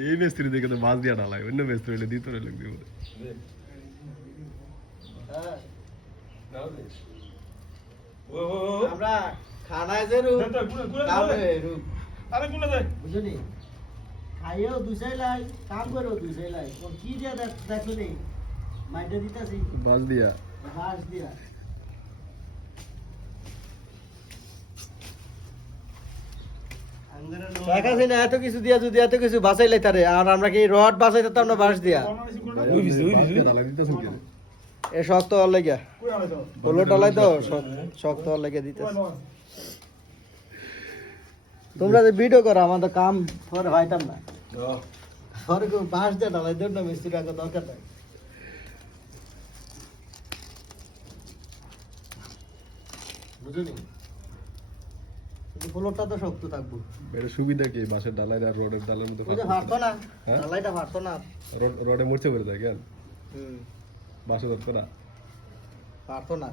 এই মিস্ত্রি দেখে তো মাছ দিয়া ডালাই অন্য মিস্ত্রি হলে দিতে ও ও আমরা খানায় যে রূপ আরে গুনে দে বুঝলি খাইয়েও দুসাই লাই কাম করেও দুসাই লাই কি দিয়া দেখো নি মাইটা দিতাছি মাছ দিয়া ঘাস দিয়া দেখা যায় না এত কিছু দিয়া যদি এত কিছু বাঁচাই লাইতারে আর আমরা কি রড বাঁচাই দিতাম না বাঁশ দিয়া? ওই বিছে, ওই বিছে। ডালাই দিতেছেন কেন? এ শক্ত হওয়ার লাগিয়া। পোলো ডালাই তো? শক্ত হওয়ার লাগিয়া দিতে তোমরা যে ভিডিও করো আমাদের কাম পরে হইতাম না। ও কেউ বাঁশ দিয়ে ডালাই দেব না মিস্ত্রি আগে দরকার নাই। বুঝলি কিন্তু তো শক্ত থাকব। এটা সুবিধা কি? বাসের ডালাই আর রোডের ডালের মধ্যে ফাটতো না? হ্যাঁ? ডালাইটা ফাটতো না? রোড রোডে মরছে করে যায় কেন হুম। বাসে ধরতো না? পারতো না?